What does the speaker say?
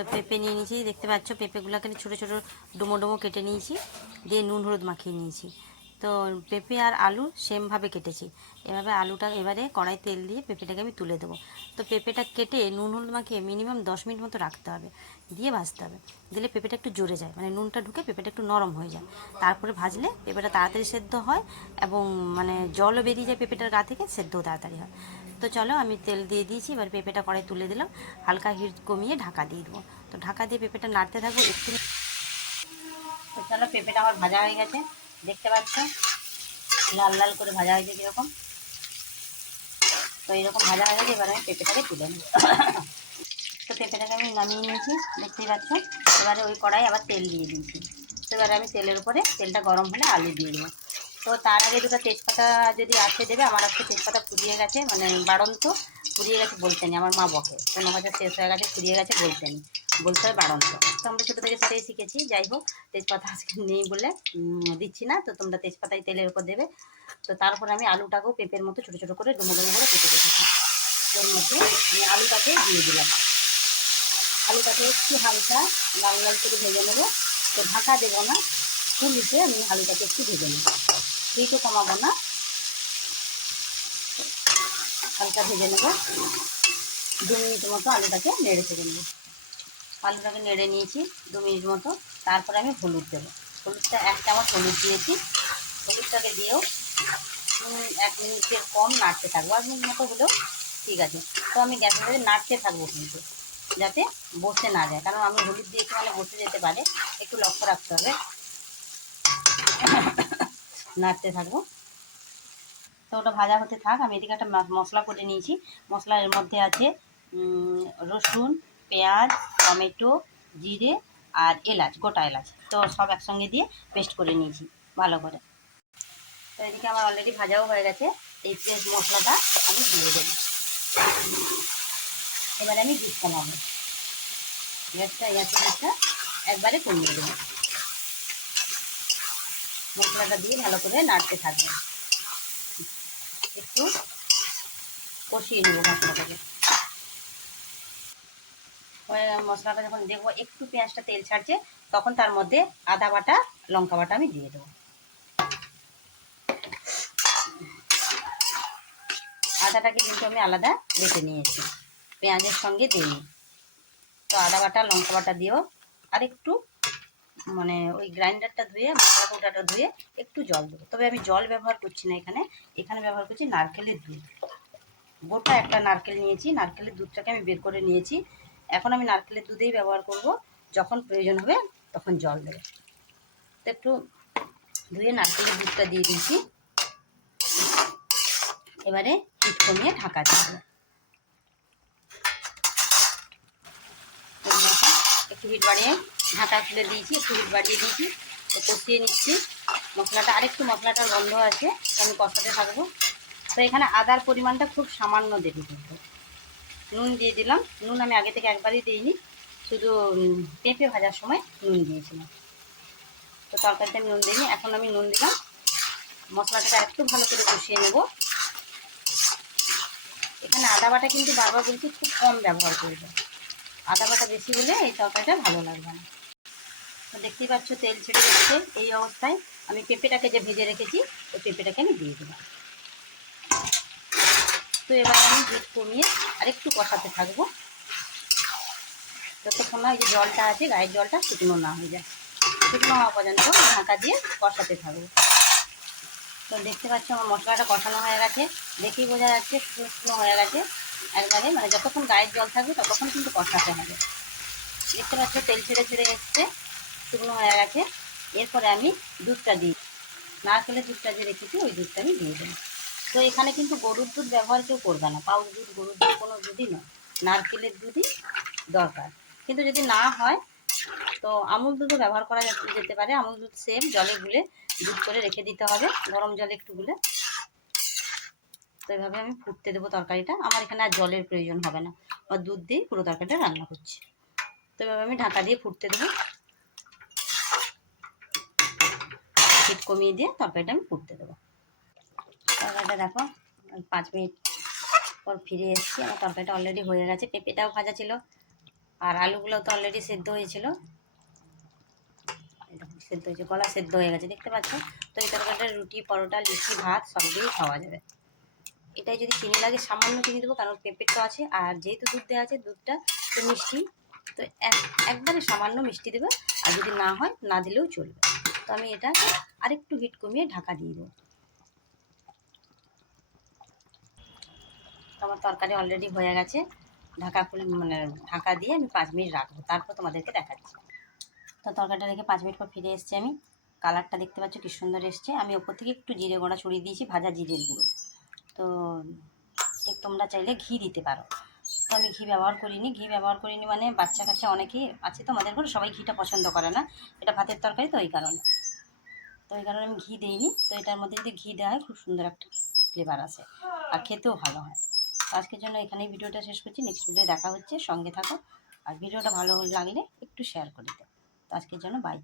তো পেঁপে নিয়ে নিয়েছি, দেখতে পাচ্ছ পেঁপেগুলোকে ছোটো ছোটো ডুমো ডোমো কেটে নিয়েছি, দিয়ে নুন হলুদ মাখিয়ে নিয়েছি। তো পেঁপে আর আলু সেমভাবে কেটেছি। এভাবে আলুটা এবারে কড়াই তেল দিয়ে পেঁপেটাকে আমি তুলে দেবো। তো পেঁপেটা কেটে নুন হলুদ মাখিয়ে মিনিমাম দশ মিনিট মতো রাখতে হবে। দিয়ে ভাজতে হবে। দিলে পেঁপেটা একটু জোরে যায় মানে নুনটা ঢুকে পেঁপেটা একটু নরম হয়ে যায়। তারপরে ভাজলে পেঁপেটা তাড়াতাড়ি সেদ্ধ হয় এবং মানে জলও বেরিয়ে যায় পেঁপেটার গা থেকে, সেদ্ধও তাড়াতাড়ি হয়। তো চলো আমি তেল দিয়ে দিয়েছি, এবার পেঁপেটা কড়াই তুলে দিলাম। হালকা হিট কমিয়ে ঢাকা দিয়ে দেবো। তো ঢাকা দিয়ে পেঁপেটা নাড়তে থাকব একটু। তো চলো পেঁপেটা আমার ভাজা হয়ে গেছে। দেখতে পাচ্ছ? লাল লাল করে ভাজা হয়েছে কীরকম? তো এইরকম ভাজা হয়ে গেছে, এবার আমি পেঁপেটাকে তুলে নেব। তো পেঁপেটাকে আমি নামিয়ে নিয়েছি, দেখতেই পাচ্ছ? এবারে ওই কড়াই আবার তেল দিয়ে দিয়েছি। তো এবারে আমি তেলের উপরে, তেলটা গরম হলে আলু দিয়ে দেবো। তো তার আগে দুটো তেজপাতা যদি আছে দেবে, আমার আজকে তেজপাতা ফুরিয়ে গেছে মানে বাড়ন্ত, ফুরিয়ে গেছে বলতে নেই, আমার মা বকে। কোনো কথা শেষ হয়ে গেছে, ফুরিয়ে গেছে বলতে নেই। বলতে হয় বাড়ন্ত তো আমরা ছোটো থেকে সেটাই শিখেছি, যাই হোক, তেজপাতা আজকে নেই বলে দিচ্ছি না। তো তোমরা তেজপাতাই তেলের উপর দেবে। তো তারপর আমি আলুটাকেও পেঁপের মতো ছোটো ছোটো করে ডুমো ডুমো করে কেটে রেখেছি। এর মধ্যে আমি আলুটাকে দিয়ে দিলাম। আলুটাকে একটু হালকা লাল লাল করে ভেজে নেব। তো ঢাকা দেবো না তুলিতে আমি আলুটাকে একটু ভেজে নেব। হিটও কমাবো না। হালকা ভেজে নেব। দু মিনিট মতো আলুটাকে নেড়ে চেড়ে নেব। আলুটাকে নেড়ে নিয়েছি দু মিনিট মতো। তারপরে আমি হলুদ দেবো। হলুদটা এক চামচ হলুদ দিয়েছি। হলুদটাকে দিয়েও এক মিনিটের কম নাড়তে থাকব। এক মিনিট মতো হলেও ঠিক আছে। তো আমি গ্যাসের মধ্যে নাড়তে থাকব কিন্তু, যাতে বসে না যায়। কারণ আমি হলুদ দিয়েছি মানে বসে যেতে পারে। একটু লক্ষ্য রাখতে হবে। নাড়তে থাকব। তো ওটা ভাজা হতে থাক। আমি এদিকে একটা মশলা করে নিয়েছি। মশলা এর মধ্যে আছে রসুন, পেঁয়াজ টমেটো, জিরে আর এলাচ, গোটা এলাচ। তো সব একসঙ্গে দিয়ে পেস্ট করে নিয়েছি ভালো করে। তো এদিকে আমার অলরেডি ভাজাও হয়ে গেছে। এই পেস্ট মশলাটা আমি দিয়ে দেবো। এবারে আমি দুধ কমাবো। গ্যাসটা গ্যাসের গ্যাসটা একবারে কমিয়ে দেবো। মশলাটা দিয়ে ভালো করে নাড়তে থাকবে। একটু কষিয়ে নেব মশলাটাকে। মশলাটা যখন দেখব, একটু পেঁয়াজটা তেল ছাড়ছে, তখন তার মধ্যে আদা বাটা, লঙ্কা বাটা আমি দিয়ে দেবো। আদাটাকে কিন্তু আমি আলাদা বেটে নিয়েছি, পেঁয়াজের সঙ্গে দিই তো আদা বাটা, লঙ্কা বাটা দিয়েও আর একটু মানে ওই গ্রাইন্ডারটা ধুয়ে, মশলা কৌটাটা ধুয়ে একটু জল দেবো। তবে আমি জল ব্যবহার করছি না এখানে এখানে ব্যবহার করছি নারকেলের দুধ। গোটা একটা নারকেল নিয়েছি, নারকেলের দুধটাকে আমি বের করে নিয়েছি এখন আমি নারকেলের দুধেই ব্যবহার করব। যখন প্রয়োজন হবে তখন জল দেবে। তো একটু ধুয়ে নারকেলের দুধটা দিয়ে দিয়েছি। এবারে হিট কমিয়ে ঢাকা দিয়ে একটু হিট বাড়িয়ে ঢাকা খুলে দিয়েছি, একটু হিট বাড়িয়ে দিয়েছি। তো কষিয়ে নিচ্ছি। মশলাটা, আরেকটু মশলাটার গন্ধ আছে, আমি কষাতে থাকব। তো এখানে আদার পরিমাণটা খুব সামান্য দেবে কিন্তু নুন দিয়ে দিলাম। নুন আমি আগে থেকে একবারই দিইনি, শুধু পেঁপে ভাজার সময় নুন দিয়েছিলাম। তো তরকারিতে আমি নুন দিইনি, এখন আমি নুন দিলাম। মশলাটাকে একটু ভালো করে কষিয়ে নেব। এখানে আদা বাটা কিন্তু বারবার বলছি, খুব কম ব্যবহার করবে। আদা বাটা বেশি হলে এই তরকারিটা ভালো লাগবে না। তো দেখতেই পাচ্ছ, তেল ছেড়ে যাচ্ছে এই অবস্থায় আমি পেঁপেটাকে যে ভেজে রেখেছি, ওই পেঁপেটাকে আমি দিয়ে দিলাম। তো এবার আমি দুধ কমিয়ে আরেকটু কষাতে থাকব। যতক্ষণ না ওই যে জলটা আছে, গায়ের জলটা শুকনো না হয়ে যায়। শুকনো হওয়া পর্যন্ত ঢাকা দিয়ে কষাতে থাকব। তো দেখতে পাচ্ছ আমার মশলাটা কষানো হয়ে গেছে। দেখেই বোঝা যাচ্ছে শুকনো শুকনো হয়ে গেছে। একবারে মানে যতক্ষণ গায়ের জল থাকবে ততক্ষণ কিন্তু কষাতে হবে। দেখতে পাচ্ছ তেল ছেড়ে ছেড়ে এসছে, শুকনো হয়ে গেছে। এরপরে আমি দুধটা দিই। না নারকেলের দুধটা যে রেখেছি, ওই দুধটা আমি দিয়ে দেবো। তো এখানে কিন্তু গরুর দুধ ব্যবহার কেউ করবে না। পাউর দুধ গরুর দুধ কোনো দুধই নয়। নারকেলের দুধই দরকার। কিন্তু যদি না হয়, তো আমুল দুধও ব্যবহার করা যেতে পারে। আমুল দুধ সেম জলে গুলে দুধ করে রেখে দিতে হবে। গরম জলে একটু গুলে। তো এভাবে আমি ফুটতে দেবো তরকারিটা। আমার এখানে আর জলের প্রয়োজন হবে না। বা দুধ দিয়ে পুরো তরকারিটা রান্না করছি। তো এভাবে আমি ঢাকা দিয়ে ফুটতে দেবো। হিট কমিয়ে দিয়ে তরকারিটা আমি ফুটতে দেবো। তরকারিটা দেখো পাঁচ মিনিট পর ফিরে এসেছি। আমার তরকারিটা অলরেডি হয়ে গেছে, পেঁপেটাও ভাজা ছিল আর আলুগুলো তো অলরেডি সেদ্ধ হয়েছিল। সেদ্ধ হয়েছে, গলা সেদ্ধ হয়ে গেছে, দেখতে পাচ্ছ? তো এই তরকারিটা রুটি, পরোটা, লুচি, ভাত সব দিয়েই খাওয়া যাবে। এটাই যদি চিনি লাগে, সামান্য চিনি দেবো, কারণ পেঁপের তো আছে আর যেহেতু দুধ দেওয়া আছে, দুধটা তো মিষ্টি, তো এক- একবারে সামান্য মিষ্টি দেবে। আর যদি না হয়, না দিলেও চলবে। তো আমি এটা আরেকটু হিট কমিয়ে ঢাকা দিয়ে দেবো। তো আমার তরকারি অলরেডি হয়ে গেছে। ঢাকা খুলে মানে ঢাকা দিয়ে আমি পাঁচ মিনিট রাখব। তারপর তোমাদেরকে দেখাচ্ছি। তো তরকারিটা রেখে পাঁচ মিনিট পর ফিরে এসেছি আমি। কালারটা দেখতে পাচ্ছ কি সুন্দর এসছে। আমি ওপর থেকে একটু জিরে গোড়া ছড়িয়ে দিয়েছি, ভাজা জিরের গুঁড়ো। তো তোমরা চাইলে ঘি দিতে পারো। তো আমি ঘি ব্যবহার করিনি। ঘি ব্যবহার করিনি মানে বাচ্চা কাচ্চা অনেকেই আছে তো আমাদের ঘরে সবাই ঘিটা পছন্দ করে না। এটা ভাতের তরকারি তো ওই কারণে। তো ওই কারণে আমি ঘি দিইনি। তো এটার মধ্যে যদি ঘি দেওয়া হয়, খুব সুন্দর একটা ফ্লেভার আছে আর খেতেও ভালো হয়। আজকের জন্য এখানেই ভিডিওটা শেষ করছি। নেক্সট ভিডিও দেখা হচ্ছে। সঙ্গে থাকো। আর ভিডিওটা ভালো লাগলে একটু শেয়ার করে দেবো আজকের জন্য বাই